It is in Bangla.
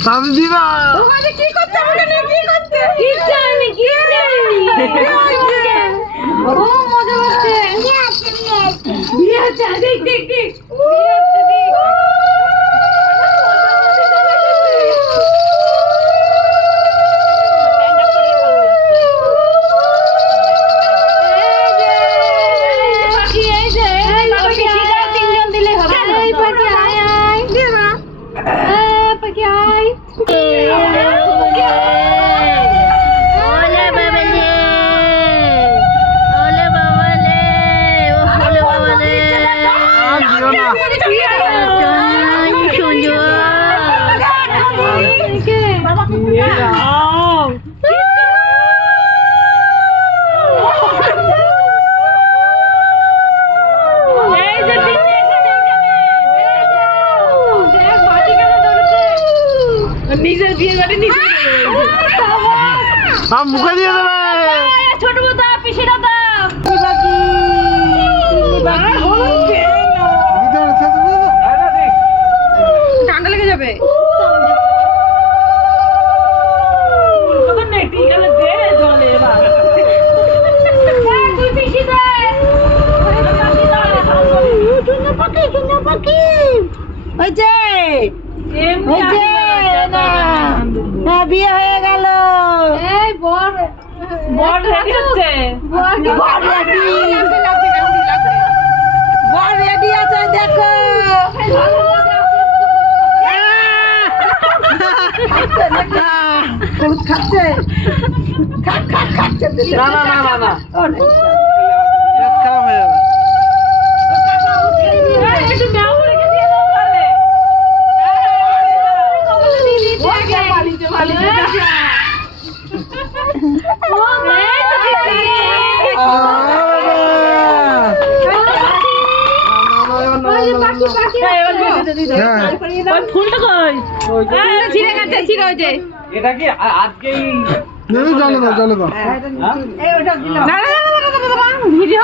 দাদি দিদা ওখানে কি করতে ওখানে কি করতে কি জানি কি ও মজা হচ্ছে বিয়ে হচ্ছে দেখ দেখ দেখ বিয়ে হচ্ছে দেখ নিজের বিয়ের বাড়ি নিজে মুখে দিয়ে দেবে ছোট দাদা পিসি দাদা ঠান্ডা লেগে যাবে বিয়ে হয়ে গেল এই বর রেডি হচ্ছে বর রেডি আছে দেখো খাচ্ছে না না না না না খারাপ হয়ে যাবে এটা কি আজকেই জলে দাও ভিডিও